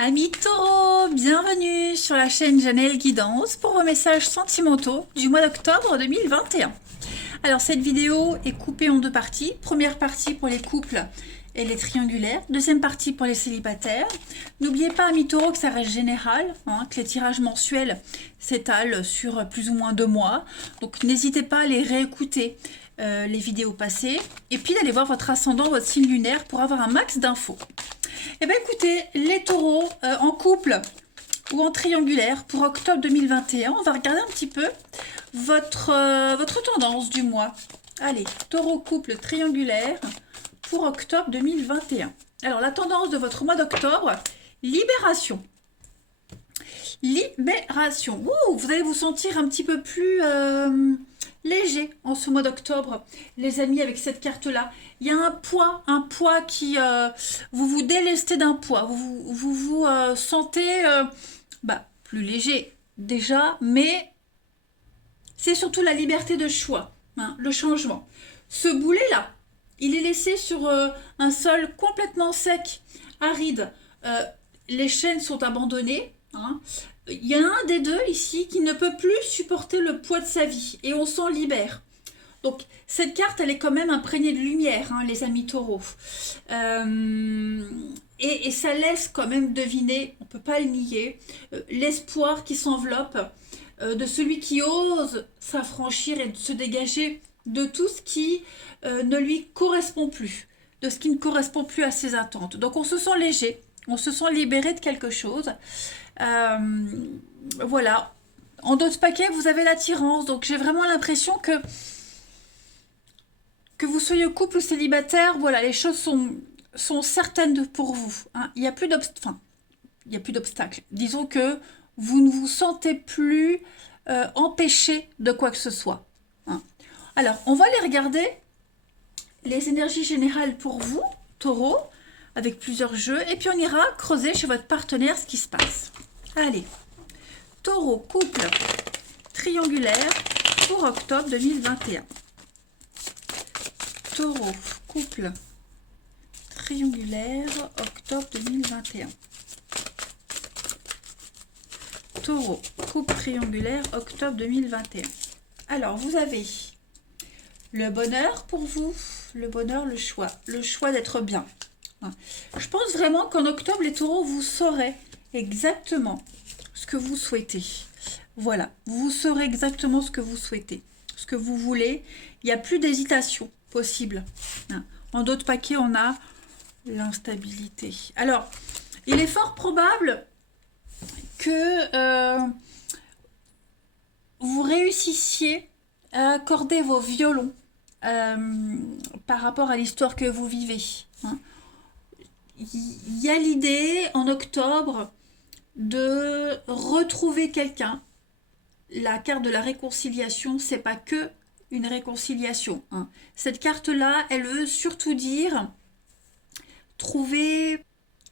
Amis Taureau, bienvenue sur la chaîne Janelle Guidance pour vos messages sentimentaux du mois d'octobre 2021. Alors cette vidéo est coupée en deux parties. Première partie pour les couples et les triangulaires. Deuxième partie pour les célibataires. N'oubliez pas, amis Taureau, que ça reste général, que les tirages mensuels s'étalent sur plus ou moins 2 mois. Donc n'hésitez pas à les réécouter, les vidéos passées. Et puis d'aller voir votre ascendant, votre signe lunaire pour avoir un max d'infos. Eh bien écoutez, les taureaux en couple ou en triangulaire pour octobre 2021, on va regarder un petit peu votre tendance du mois. Allez, taureau couple triangulaire pour octobre 2021. Alors la tendance de votre mois d'octobre, libération. Libération. Ouh, vous allez vous sentir un petit peu plus léger en ce mois d'octobre, les amis, avec cette carte-là. Il y a un poids qui... vous vous délestez d'un poids, vous sentez plus léger déjà, mais c'est surtout la liberté de choix, le changement. Ce boulet-là, il est laissé sur un sol complètement sec, aride. Les chaînes sont abandonnées. Il y en a un des deux ici qui ne peut plus supporter le poids de sa vie et on s'en libère. Donc cette carte, elle est quand même imprégnée de lumière, les amis taureaux. Et ça laisse quand même deviner, on ne peut pas le nier, l'espoir qui s'enveloppe de celui qui ose s'affranchir et de se dégager de tout ce qui ne lui correspond plus, de ce qui ne correspond plus à ses attentes. Donc on se sent léger, on se sent libéré de quelque chose. Voilà. En d'autres paquets, vous avez l'attirance. Donc j'ai vraiment l'impression que vous soyez couple ou célibataire, voilà, les choses sont certaines pour vous. Il n'y a plus d'obstacles. Disons que vous ne vous sentez plus empêché de quoi que ce soit. Alors, on va aller regarder les énergies générales pour vous, taureau, avec plusieurs jeux. Et puis on ira creuser chez votre partenaire ce qui se passe. Allez, taureau, couple, triangulaire pour octobre 2021. Taureau, couple, triangulaire, octobre 2021. Taureau, couple triangulaire, octobre 2021. Alors, vous avez le bonheur pour vous, le bonheur, le choix d'être bien. Je pense vraiment qu'en octobre, les taureaux, vous saurez exactement ce que vous souhaitez. Voilà, vous saurez exactement ce que vous souhaitez, ce que vous voulez. Il n'y a plus d'hésitation possible. En d'autres paquets, on a l'instabilité. Alors, il est fort probable que vous réussissiez à accorder vos violons par rapport à l'histoire que vous vivez. Il y a l'idée en octobre de retrouver quelqu'un. La carte de la réconciliation, c'est pas que une réconciliation. Cette carte-là, elle veut surtout dire trouver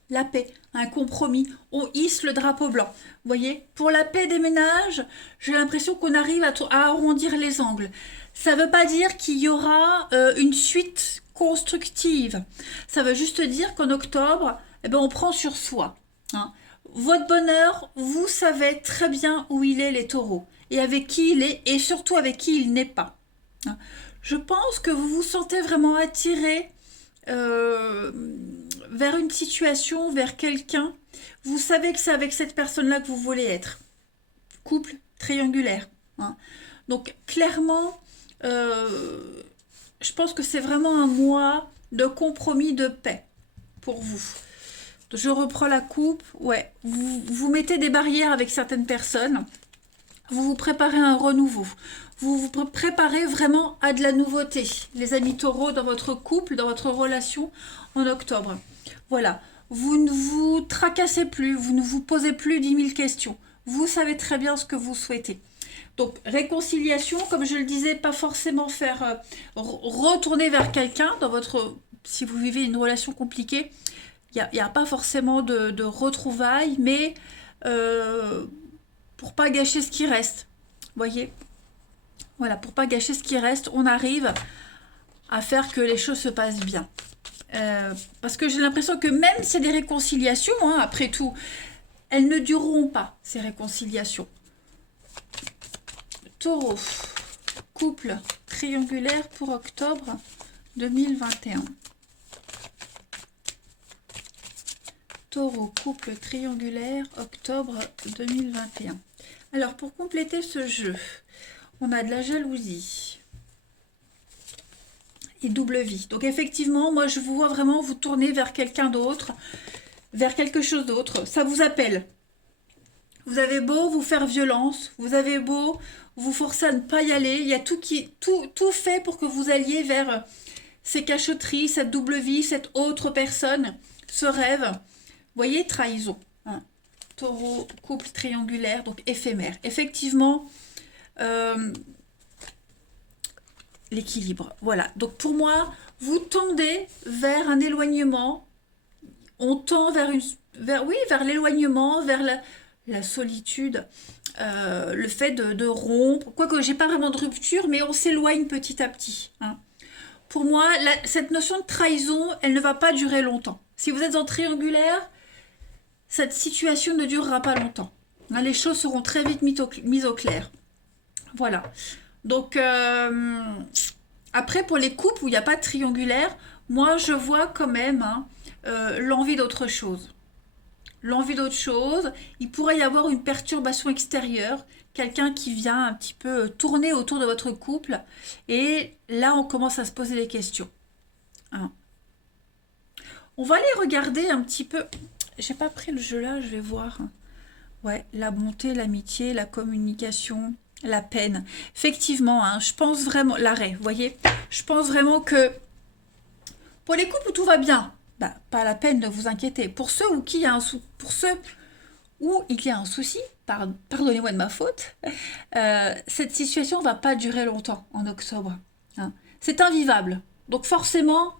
la paix, un compromis. On hisse le drapeau blanc. Vous voyez, pour la paix des ménages, j'ai l'impression qu'on arrive à arrondir les angles. Ça ne veut pas dire qu'il y aura une suite constructive. Ça veut juste dire qu'en octobre, on prend sur soi. Votre bonheur, vous savez très bien où il est, les taureaux, et avec qui il est, et surtout avec qui il n'est pas. Je pense que vous vous sentez vraiment attiré vers une situation, vers quelqu'un. Vous savez que c'est avec cette personne-là que vous voulez être. Couple triangulaire. Donc clairement, je pense que c'est vraiment un mois de compromis, de paix pour vous. Je reprends la coupe. Ouais, vous mettez des barrières avec certaines personnes. Vous vous préparez à un renouveau. Vous vous préparez vraiment à de la nouveauté, les amis taureaux, dans votre couple, dans votre relation en octobre. Voilà, vous ne vous tracassez plus, vous ne vous posez plus 10 000 questions. Vous savez très bien ce que vous souhaitez. Donc, réconciliation, comme je le disais, pas forcément faire retourner vers quelqu'un dans votre... Si vous vivez une relation compliquée, il n'y a pas forcément de retrouvailles, mais pour pas gâcher ce qui reste. Voyez ? Voilà, pour pas gâcher ce qui reste, on arrive à faire que les choses se passent bien. Parce que j'ai l'impression que même s'il y a des réconciliations, hein, après tout, elles ne dureront pas, ces réconciliations. Taureau, couple triangulaire pour octobre 2021. Taureau, couple triangulaire, octobre 2021. Alors, pour compléter ce jeu, on a de la jalousie et double vie. Donc, effectivement, moi, je vous vois vraiment vous tourner vers quelqu'un d'autre, vers quelque chose d'autre. Ça vous appelle. Vous avez beau vous faire violence, vous avez beau vous forcer à ne pas y aller, il y a tout fait pour que vous alliez vers ces cachotteries, cette double vie, cette autre personne, ce rêve. Vous voyez, trahison. Hein. Taureau, couple triangulaire, donc éphémère. Effectivement, l'équilibre. Voilà. Donc pour moi, vous tendez vers un éloignement. On tend vers l'éloignement, vers la solitude, le fait de rompre. Quoique j'ai pas vraiment de rupture, mais on s'éloigne petit à petit. Hein. Pour moi, cette notion de trahison, elle ne va pas durer longtemps. Si vous êtes en triangulaire, cette situation ne durera pas longtemps. Hein, les choses seront très vite mises au clair. Voilà. Donc, après, pour les couples où il n'y a pas de triangulaire, moi, je vois quand même l'envie d'autre chose. L'envie d'autre chose. Il pourrait y avoir une perturbation extérieure, quelqu'un qui vient un petit peu tourner autour de votre couple. Et là, on commence à se poser des questions. Hein. On va aller regarder un petit peu... J'ai pas pris le jeu là, je vais voir. Ouais, la bonté, l'amitié, la communication, la peine. Effectivement, hein, je pense vraiment... L'arrêt, vous voyez. Je pense vraiment que... Pour les couples où tout va bien, bah, pas la peine de vous inquiéter. Pour ceux où il y a un souci, pardonnez-moi de ma faute, cette situation ne va pas durer longtemps en octobre. Hein. C'est invivable. Donc forcément,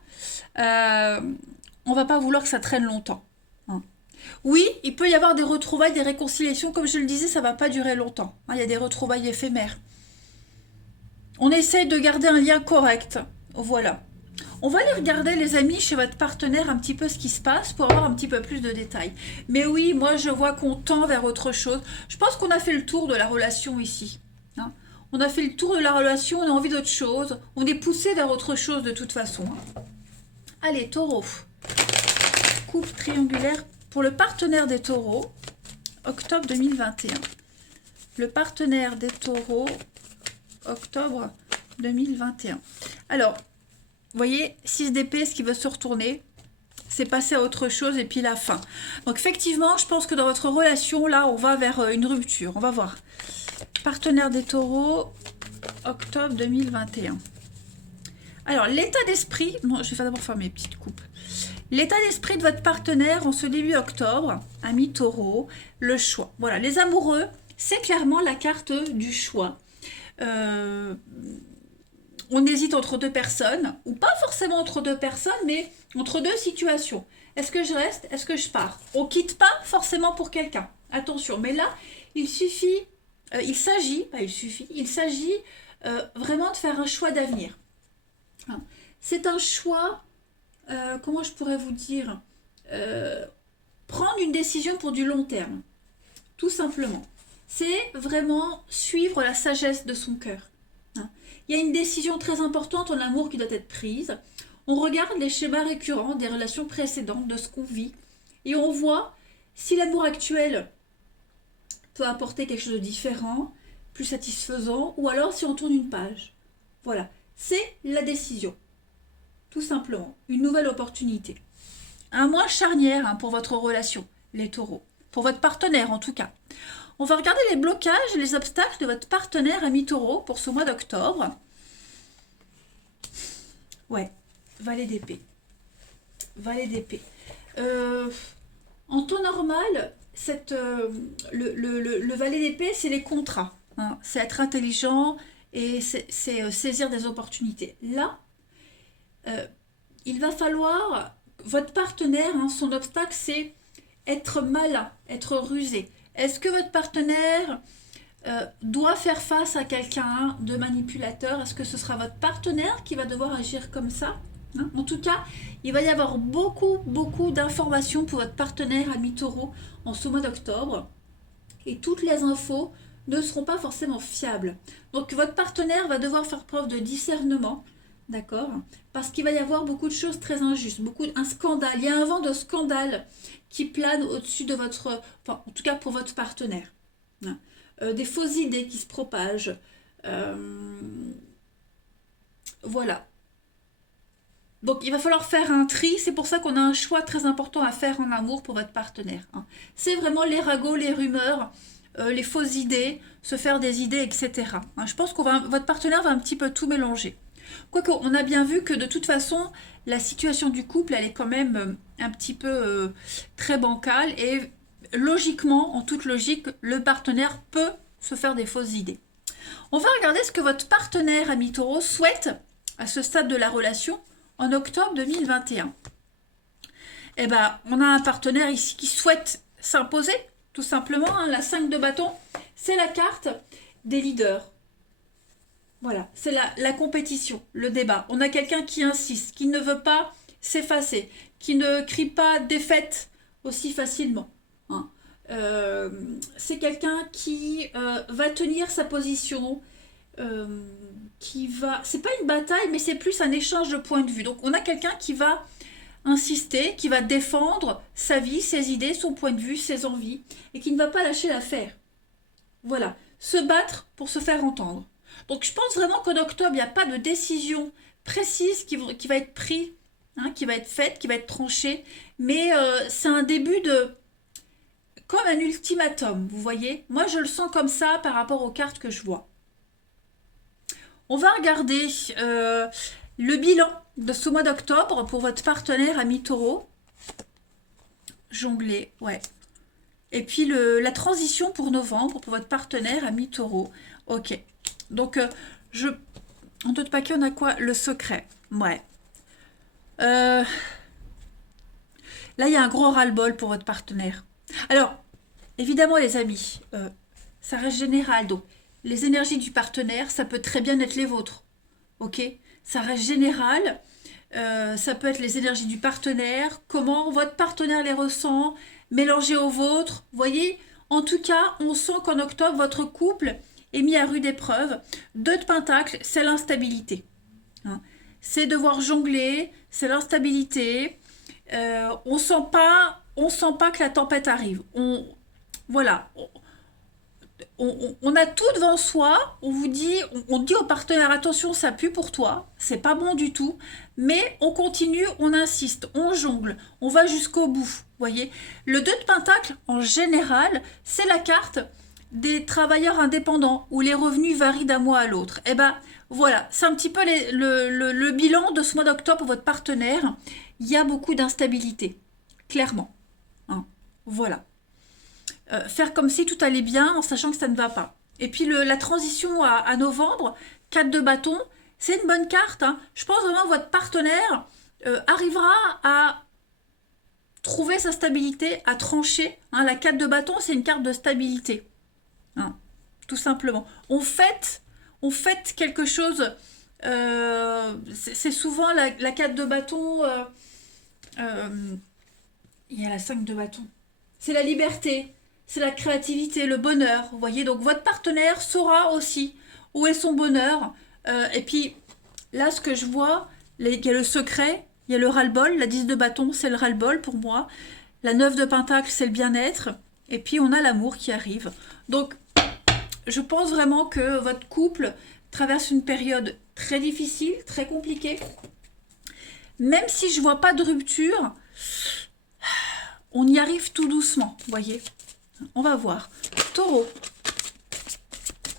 on ne va pas vouloir que ça traîne longtemps. Hein. Oui, il peut y avoir des retrouvailles, des réconciliations. Comme je le disais, ça ne va pas durer longtemps. Hein, il y a des retrouvailles éphémères. On essaye de garder un lien correct. Voilà. On va aller regarder, les amis, chez votre partenaire un petit peu ce qui se passe pour avoir un petit peu plus de détails. Mais oui, moi, je vois qu'on tend vers autre chose. Je pense qu'on a fait le tour de la relation ici. Hein. On a fait le tour de la relation, on a envie d'autre chose. On est poussé vers autre chose de toute façon. Hein. Allez, taureau. Couple triangulaire pour le partenaire des taureaux, octobre 2021. Le partenaire des taureaux, octobre 2021. Alors... Vous voyez, 6 d'épée, ce qui va se retourner, c'est passer à autre chose et puis la fin. Donc effectivement, je pense que dans votre relation, là, on va vers une rupture. On va voir. Partenaire des taureaux, octobre 2021. Alors, l'état d'esprit... Non, je vais d'abord faire mes petites coupes. L'état d'esprit de votre partenaire en ce début octobre, ami taureau, le choix. Voilà, les amoureux, c'est clairement la carte du choix. On hésite entre deux personnes, ou pas forcément entre deux personnes, mais entre deux situations. Est-ce que je reste? Est-ce que je pars? On ne quitte pas forcément pour quelqu'un. Attention, mais là, il s'agit vraiment de faire un choix d'avenir. Hein. C'est un choix, comment je pourrais vous dire, prendre une décision pour du long terme, tout simplement. C'est vraiment suivre la sagesse de son cœur. Il y a une décision très importante en amour qui doit être prise. On regarde les schémas récurrents des relations précédentes, de ce qu'on vit, et on voit si l'amour actuel peut apporter quelque chose de différent, plus satisfaisant, ou alors si on tourne une page. Voilà, c'est la décision. Tout simplement, une nouvelle opportunité. Un mois charnière pour votre relation, les taureaux. Pour votre partenaire en tout cas. On va regarder les blocages et les obstacles de votre partenaire ami taureau pour ce mois d'octobre. Ouais, valet d'épée. Valet d'épée. En temps normal, le valet d'épée, c'est les contrats. Hein. C'est être intelligent et c'est saisir des opportunités. Là, il va falloir... Votre partenaire, son obstacle, c'est être malin, être rusé. Est-ce que votre partenaire doit faire face à quelqu'un de manipulateur? Est-ce que ce sera votre partenaire qui va devoir agir comme ça? hein. En tout cas, il va y avoir beaucoup d'informations pour votre partenaire ami taureau en ce mois d'octobre. Et toutes les infos ne seront pas forcément fiables. Donc votre partenaire va devoir faire preuve de discernement, d'accord? Parce qu'il va y avoir beaucoup de choses très injustes, un scandale. Il y a un vent de scandale qui plane au-dessus de votre, enfin en tout cas pour votre partenaire. Hein. Des fausses idées qui se propagent. Voilà. Donc il va falloir faire un tri, c'est pour ça qu'on a un choix très important à faire en amour pour votre partenaire. Hein. C'est vraiment les ragots, les rumeurs, les fausses idées, se faire des idées, etc. Hein. Je pense que votre partenaire va un petit peu tout mélanger. Quoique, on a bien vu que de toute façon, la situation du couple, elle est quand même un petit peu très bancale et logiquement, en toute logique, le partenaire peut se faire des fausses idées. On va regarder ce que votre partenaire ami taureau souhaite à ce stade de la relation en octobre 2021. Eh ben, on a un partenaire ici qui souhaite s'imposer, tout simplement. Hein. La 5 de bâton, c'est la carte des leaders. Voilà, c'est la compétition, le débat. On a quelqu'un qui insiste, qui ne veut pas s'effacer, qui ne crie pas défaite aussi facilement. Hein. C'est quelqu'un qui va tenir sa position, c'est pas une bataille, mais c'est plus un échange de points de vue. Donc on a quelqu'un qui va insister, qui va défendre sa vie, ses idées, son point de vue, ses envies, et qui ne va pas lâcher l'affaire. Voilà, se battre pour se faire entendre. Donc je pense vraiment qu'en octobre, il n'y a pas de décision précise qui va être prise, hein, qui va être faite, qui va être tranchée, mais c'est un début de... comme un ultimatum, vous voyez. Moi, je le sens comme ça par rapport aux cartes que je vois. On va regarder le bilan de ce mois d'octobre pour votre partenaire ami taureau. Jongler, ouais. Et puis la transition pour novembre pour votre partenaire ami taureau. Ok. Donc, en d'autres paquets, on a quoi? Le secret. Ouais. Là, il y a un gros ras-le-bol pour votre partenaire. Alors, évidemment, les amis, ça reste général. Donc, les énergies du partenaire, ça peut très bien être les vôtres. Ok? Ça reste général. Ça peut être les énergies du partenaire. Comment votre partenaire les ressent, mélangées aux vôtres. Vous voyez? En tout cas, on sent qu'en octobre, votre couple est mis à rude épreuve. 2 de pentacles, c'est l'instabilité. Hein? C'est devoir jongler, c'est l'instabilité. On sent pas que la tempête arrive. Voilà. On a tout devant soi, on vous dit, on dit au partenaire, attention, ça pue pour toi, c'est pas bon du tout, mais on continue, on insiste, on jongle, on va jusqu'au bout, voyez. Le 2 de Pentacle, en général, c'est la carte des travailleurs indépendants, où les revenus varient d'un mois à l'autre. Et ben voilà, c'est un petit peu le bilan de ce mois d'octobre pour votre partenaire. Il y a beaucoup d'instabilité, clairement. Hein, voilà. Faire comme si tout allait bien en sachant que ça ne va pas. Et puis la transition à novembre, 4 de bâton, c'est une bonne carte. Hein. Je pense vraiment que votre partenaire arrivera à trouver sa stabilité, à trancher. Hein. La 4 de bâton, c'est une carte de stabilité. Hein. Tout simplement. On fête quelque chose. C'est souvent la 4 de bâton. Il y a la 5 de bâton. C'est la liberté. C'est la créativité, le bonheur, vous voyez. Donc, votre partenaire saura aussi où est son bonheur. Et puis, là, ce que je vois, il y a le secret, il y a le ras-le-bol. La 10 de bâton, c'est le ras-le-bol pour moi. La 9 de pentacle, c'est le bien-être. Et puis, on a l'amour qui arrive. Donc, je pense vraiment que votre couple traverse une période très difficile, très compliquée. Même si je ne vois pas de rupture, on y arrive tout doucement, vous voyez. On va voir. Taureau.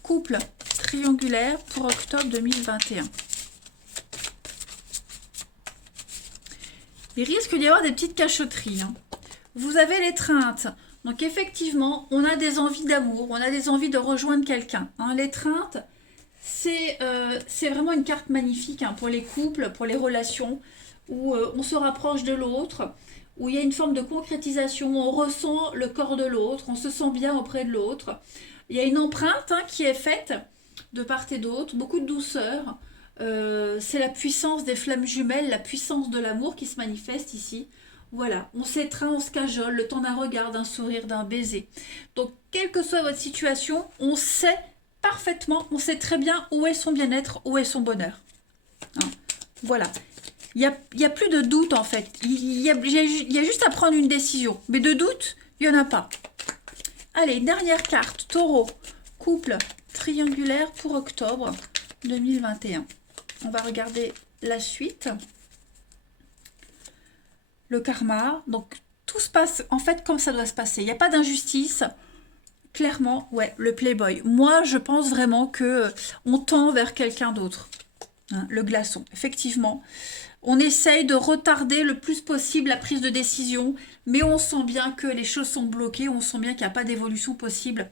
Couple triangulaire pour octobre 2021. Il risque d'y avoir des petites cachotteries. Hein. Vous avez l'étreinte. Donc effectivement, on a des envies d'amour, on a des envies de rejoindre quelqu'un. Hein. L'étreinte, c'est vraiment une carte magnifique hein, pour les couples, pour les relations, où on se rapproche de l'autre, où il y a une forme de concrétisation, on ressent le corps de l'autre, on se sent bien auprès de l'autre. Il y a une empreinte hein, qui est faite de part et d'autre, beaucoup de douceur, C'est la puissance des flammes jumelles, la puissance de l'amour qui se manifeste ici. Voilà, on s'étreint, on se cajole, le temps d'un regard, d'un sourire, d'un baiser. Donc, quelle que soit votre situation, on sait parfaitement, on sait très bien où est son bien-être, où est son bonheur. Hein, voilà. Il y a plus de doute en fait. Il y a juste à prendre une décision. Mais de doute, il n'y en a pas. Allez, dernière carte. Taureau, couple triangulaire pour octobre 2021. On va regarder la suite. Le karma. Donc, tout se passe en fait comme ça doit se passer. Il n'y a pas d'injustice. Clairement, ouais, le playboy. Moi, je pense vraiment que on tend vers quelqu'un d'autre. Hein, le glaçon, effectivement. On essaye de retarder le plus possible la prise de décision, mais on sent bien que les choses sont bloquées, on sent bien qu'il n'y a pas d'évolution possible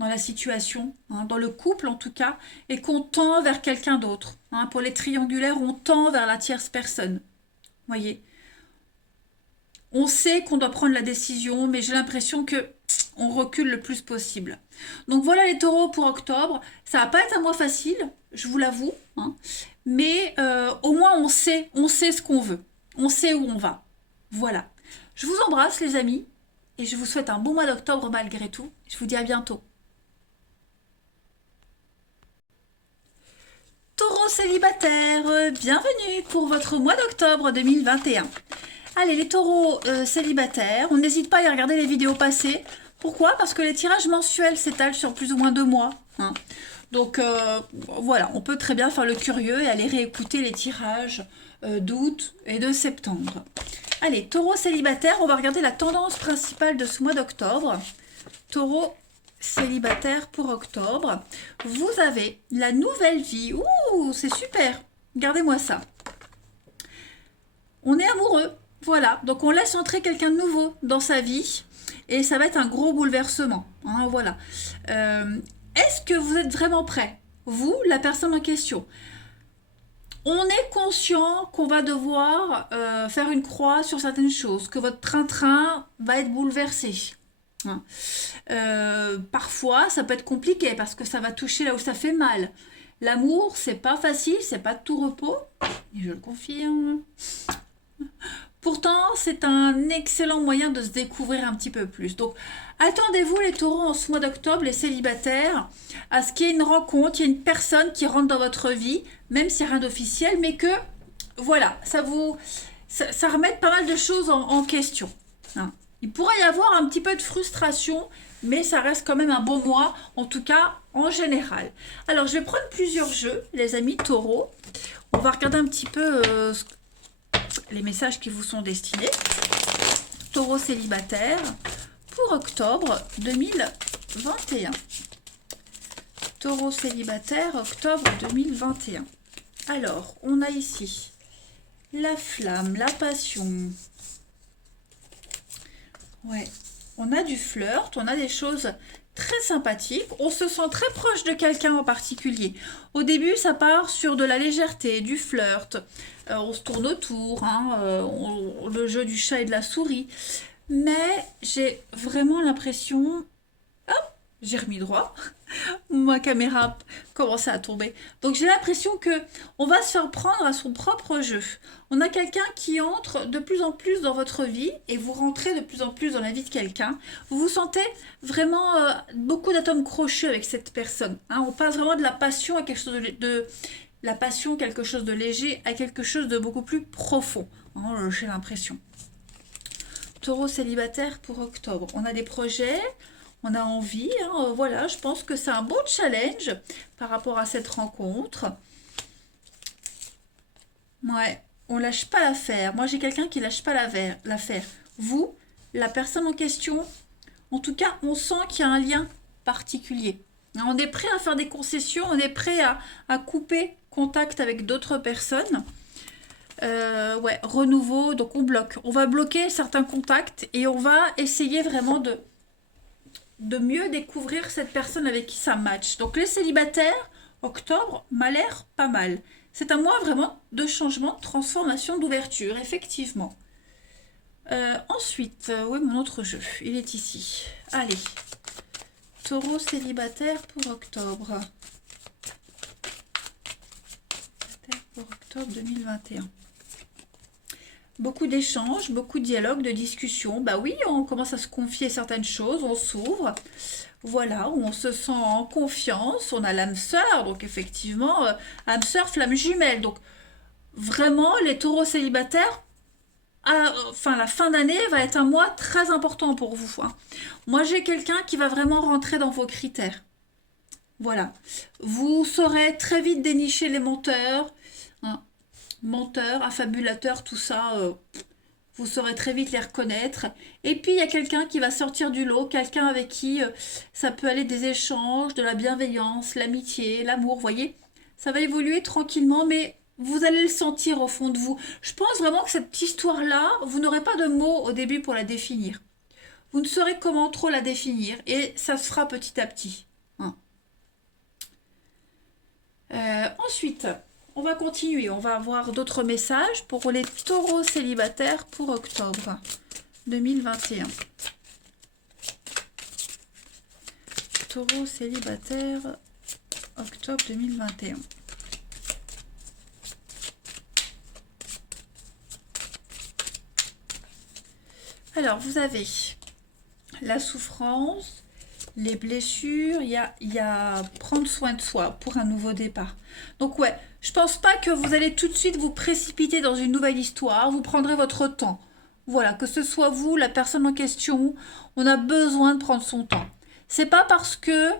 dans la situation, hein, dans le couple en tout cas, et qu'on tend vers quelqu'un d'autre. Hein. Pour les triangulaires, on tend vers la tierce personne. Voyez, on sait qu'on doit prendre la décision, mais j'ai l'impression que on recule le plus possible. Donc voilà les taureaux pour octobre. Ça va pas être un mois facile, je vous l'avoue, hein. Mais au moins on sait ce qu'on veut. On sait où on va. Voilà. Je vous embrasse les amis et je vous souhaite un bon mois d'octobre malgré tout. Je vous dis à bientôt. Taureau célibataire, bienvenue pour votre mois d'octobre 2021. Allez les taureaux célibataires, on n'hésite pas à y regarder les vidéos passées. Pourquoi? Parce que les tirages mensuels s'étalent sur plus ou moins 2 mois. Hein. Donc voilà, on peut très bien faire le curieux et aller réécouter les tirages d'août et de septembre. Allez, taureau célibataire, on va regarder la tendance principale de ce mois d'octobre. Taureau célibataire pour octobre. Vous avez la nouvelle vie. Ouh, c'est super. Regardez-moi ça. On est amoureux. Voilà, donc on laisse entrer quelqu'un de nouveau dans sa vie. Et ça va être un gros bouleversement. Hein, voilà. Est-ce que vous êtes vraiment prêt? Vous, la personne en question. On est conscient qu'on va devoir faire une croix sur certaines choses, que votre train-train va être bouleversé. Hein. Parfois, ça peut être compliqué parce que ça va toucher là où ça fait mal. L'amour, c'est pas facile, c'est pas de tout repos. Et je le confirme. Pourtant, c'est un excellent moyen de se découvrir un petit peu plus. Donc, attendez-vous les taureaux en ce mois d'octobre, les célibataires, à ce qu'il y ait une rencontre, il y ait une personne qui rentre dans votre vie, même s'il n'y a rien d'officiel, mais que, voilà, ça remet pas mal de choses en question. Hein. Il pourrait y avoir un petit peu de frustration, mais ça reste quand même un bon mois, en tout cas, en général. Alors, je vais prendre plusieurs jeux, les amis taureaux. On va regarder un petit peu les messages qui vous sont destinés. Taureau célibataire pour octobre 2021. Taureau célibataire octobre 2021. Alors, on a ici la flamme, la passion. Ouais, on a du flirt, on a des choses très sympathiques. On se sent très proche de quelqu'un en particulier. Au début, ça part sur de la légèreté, du flirt. On se tourne autour, hein, le jeu du chat et de la souris. Mais j'ai vraiment l'impression... Hop, j'ai remis droit. Ma caméra commençait à tomber. Donc j'ai l'impression que on va se faire prendre à son propre jeu. On a quelqu'un qui entre de plus en plus dans votre vie et vous rentrez de plus en plus dans la vie de quelqu'un. Vous vous sentez vraiment beaucoup d'atomes crochus avec cette personne. Hein. On passe vraiment de la passion à quelque chose de la passion, quelque chose de léger, à quelque chose de beaucoup plus profond. Hein, j'ai l'impression. Taureau célibataire pour octobre. On a des projets. On a envie, hein, voilà, je pense que c'est un bon challenge par rapport à cette rencontre. Ouais, on lâche pas l'affaire. Moi, j'ai quelqu'un qui lâche pas l'affaire. Vous, la personne en question, en tout cas, on sent qu'il y a un lien particulier. On est prêt à faire des concessions, on est prêt à couper contact avec d'autres personnes. Ouais, renouveau, donc on bloque. On va bloquer certains contacts et on va essayer vraiment de mieux découvrir cette personne avec qui ça match. Donc les célibataires, octobre m'a l'air pas mal. C'est un mois vraiment de changement, de transformation, d'ouverture, effectivement. Ensuite, où est mon autre jeu? Il est ici. Allez, taureau célibataire pour octobre. pour octobre 2021. Beaucoup d'échanges, beaucoup de dialogues, de discussions. Bah oui, on commence à se confier certaines choses, on s'ouvre. Voilà, on se sent en confiance. On a l'âme sœur, donc effectivement, âme sœur, flamme jumelle. Donc vraiment, les taureaux célibataires, enfin la fin d'année va être un mois très important pour vous, hein. Moi, j'ai quelqu'un qui va vraiment rentrer dans vos critères. Voilà. Vous saurez très vite dénicher les menteurs, hein. Menteurs, affabulateurs, tout ça, vous saurez très vite les reconnaître. Et puis, il y a quelqu'un qui va sortir du lot, quelqu'un avec qui ça peut aller des échanges, de la bienveillance, l'amitié, l'amour, vous voyez. Ça va évoluer tranquillement, mais vous allez le sentir au fond de vous. Je pense vraiment que cette histoire-là, vous n'aurez pas de mots au début pour la définir. Vous ne saurez comment trop la définir, et ça se fera petit à petit, hein. Ensuite, on va continuer. On va avoir d'autres messages pour les taureaux célibataires pour octobre 2021. Taureaux célibataires, octobre 2021. Alors, vous avez la souffrance, les blessures, il y a prendre soin de soi pour un nouveau départ. Donc ouais, je pense pas que vous allez tout de suite vous précipiter dans une nouvelle histoire, vous prendrez votre temps. Voilà, que ce soit vous, la personne en question, on a besoin de prendre son temps. C'est pas parce que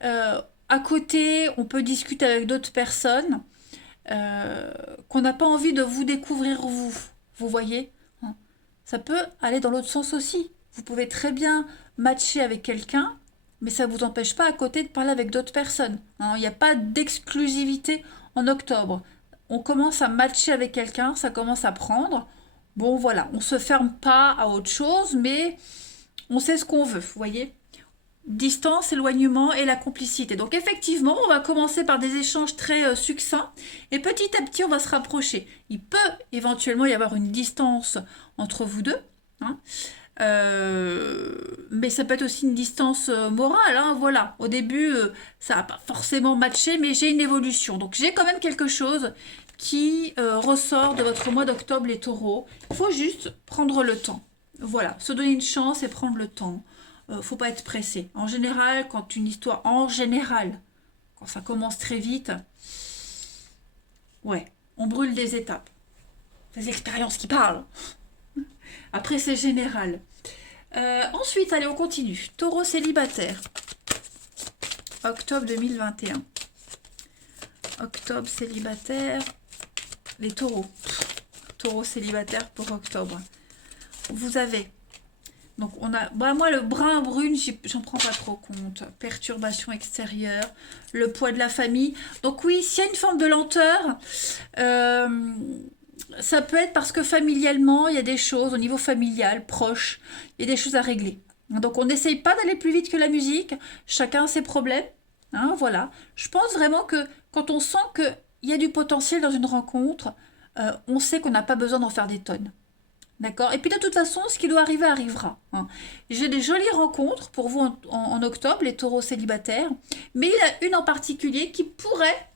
à côté, on peut discuter avec d'autres personnes qu'on n'a pas envie de vous découvrir vous. Vous voyez, hein. Ça peut aller dans l'autre sens aussi. Vous pouvez très bien matcher avec quelqu'un, mais ça ne vous empêche pas à côté de parler avec d'autres personnes, hein. Il n'y a pas d'exclusivité en octobre. On commence à matcher avec quelqu'un, ça commence à prendre. Bon voilà, on ne se ferme pas à autre chose, mais on sait ce qu'on veut, vous voyez. Distance, éloignement et la complicité. Donc effectivement, on va commencer par des échanges très succincts et petit à petit, on va se rapprocher. Il peut éventuellement y avoir une distance entre vous deux, hein. Mais ça peut être aussi une distance morale, hein, voilà. Au début, ça n'a pas forcément matché, mais j'ai une évolution. Donc j'ai quand même quelque chose qui ressort de votre mois d'octobre, les taureaux. Il faut juste prendre le temps. Voilà, se donner une chance et prendre le temps. Faut pas être pressé. En général, quand une histoire, quand ça commence très vite, ouais, on brûle des étapes. Des expériences qui parlent. Après, c'est général. Ensuite, allez, on continue. Taureau célibataire. Octobre 2021. Octobre célibataire. Les taureaux. Taureau célibataire pour octobre. Vous avez... Donc, on a... Bah, moi, le brun brune, j'en prends pas trop compte. Perturbation extérieure. Le poids de la famille. Donc, oui, s'il y a une forme de lenteur... ça peut être parce que familialement, il y a des choses au niveau familial, proche, il y a des choses à régler. Donc on n'essaye pas d'aller plus vite que la musique, chacun a ses problèmes, hein, voilà. Je pense vraiment que quand on sent qu'il y a du potentiel dans une rencontre, on sait qu'on n'a pas besoin d'en faire des tonnes. D'accord. Et puis de toute façon, ce qui doit arriver arrivera, hein. J'ai des jolies rencontres pour vous en octobre, les taureaux célibataires, mais il y en a une en particulier qui pourrait,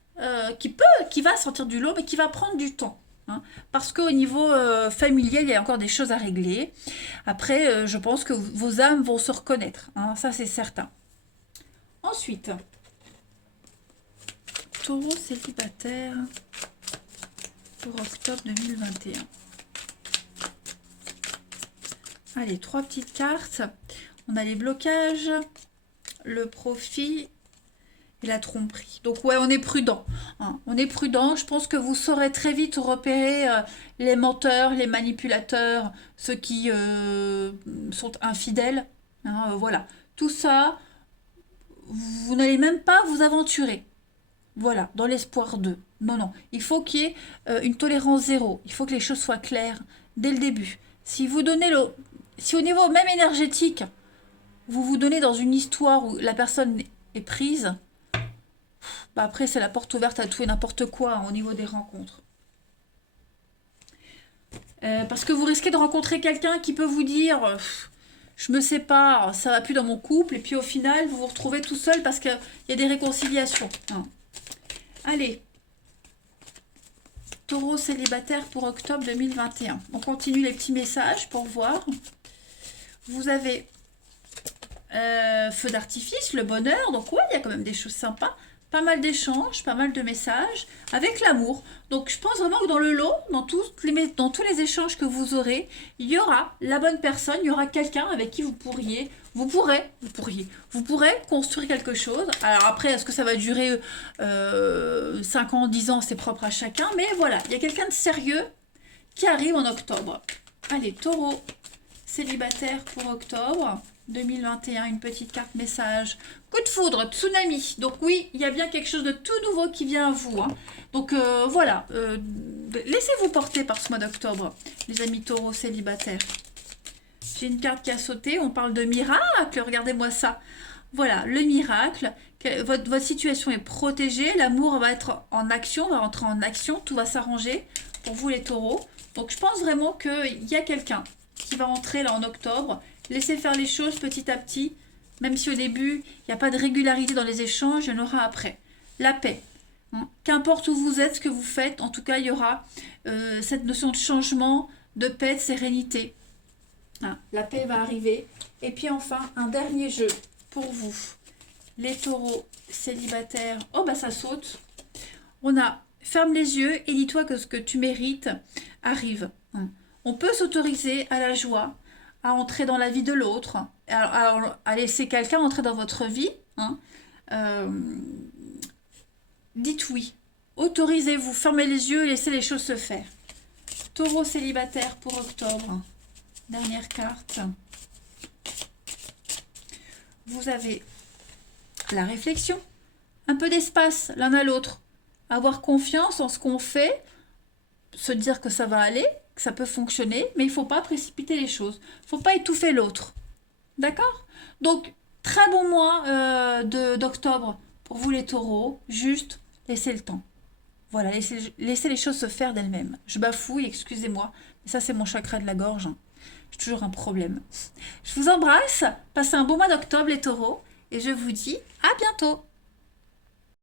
qui va sortir du lot, mais qui va prendre du temps, hein, parce qu'au niveau familial, il y a encore des choses à régler. Après, je pense que vos âmes vont se reconnaître, hein, ça c'est certain. Ensuite, taureau célibataire pour octobre 2021. Allez, 3 petites cartes. On a les blocages, le profit et la tromperie. Donc ouais, on est prudent, hein. On est prudent. Je pense que vous saurez très vite repérer les menteurs, les manipulateurs, ceux qui sont infidèles, hein, voilà. Tout ça, vous n'allez même pas vous aventurer. Voilà, dans l'espoir d'eux. Non, non. Il faut qu'il y ait une tolérance zéro. Il faut que les choses soient claires dès le début. Si vous donnez si au niveau même énergétique, vous vous donnez dans une histoire où la personne est prise, bah après c'est la porte ouverte à tout et n'importe quoi, hein, au niveau des rencontres. Parce que vous risquez de rencontrer quelqu'un qui peut vous dire je me sépare, ça va plus dans mon couple, et puis au final vous vous retrouvez tout seul parce qu'il y a des réconciliations, hein. Allez, Taureau célibataire pour octobre 2021. On continue les petits messages pour voir. Vous avez feu d'artifice, le bonheur. Donc ouais, il y a quand même des choses sympas. Pas mal d'échanges, pas mal de messages. Avec l'amour. Donc je pense vraiment que dans le lot, dans tous les échanges que vous aurez, il y aura la bonne personne, il y aura quelqu'un avec qui vous pourrez construire quelque chose. Alors après, est-ce que ça va durer 5 ans, 10 ans, c'est propre à chacun. Mais voilà, il y a quelqu'un de sérieux qui arrive en octobre. Allez, Taureau célibataire pour octobre 2021, une petite carte message. Coup de foudre, tsunami. Donc oui, il y a bien quelque chose de tout nouveau qui vient à vous. Hein. Donc voilà, laissez-vous porter par ce mois d'octobre, les amis taureaux célibataires. J'ai une carte qui a sauté, on parle de miracle, regardez-moi ça. Voilà, le miracle, votre situation est protégée, l'amour va être en action, va rentrer en action, tout va s'arranger pour vous les taureaux. Donc je pense vraiment qu'il y a quelqu'un qui va entrer là en octobre. Laissez faire les choses petit à petit, même si au début, il n'y a pas de régularité dans les échanges, il y en aura après. La paix. Qu'importe où vous êtes, ce que vous faites, en tout cas, il y aura cette notion de changement, de paix, de sérénité. La paix va arriver. Et puis enfin, un dernier jeu pour vous. Les taureaux célibataires. Oh, bah ça saute. On a ferme les yeux et dis-toi que ce que tu mérites arrive. On peut s'autoriser à la joie, à entrer dans la vie de l'autre, à laisser quelqu'un entrer dans votre vie. Dites oui. Autorisez-vous, fermez les yeux et laissez les choses se faire. Taureau célibataire pour octobre. Dernière carte. Vous avez la réflexion. Un peu d'espace l'un à l'autre. Avoir confiance en ce qu'on fait. Se dire que ça va aller, que ça peut fonctionner, mais il ne faut pas précipiter les choses. Il ne faut pas étouffer l'autre. D'accord? Donc, très bon mois d'octobre pour vous les taureaux. Juste, laissez le temps. Voilà, laissez les choses se faire d'elles-mêmes. Je bafouille, excusez-moi, mais ça c'est mon chakra de la gorge. J'ai toujours un problème. Je vous embrasse, passez un bon mois d'octobre les taureaux, et je vous dis à bientôt.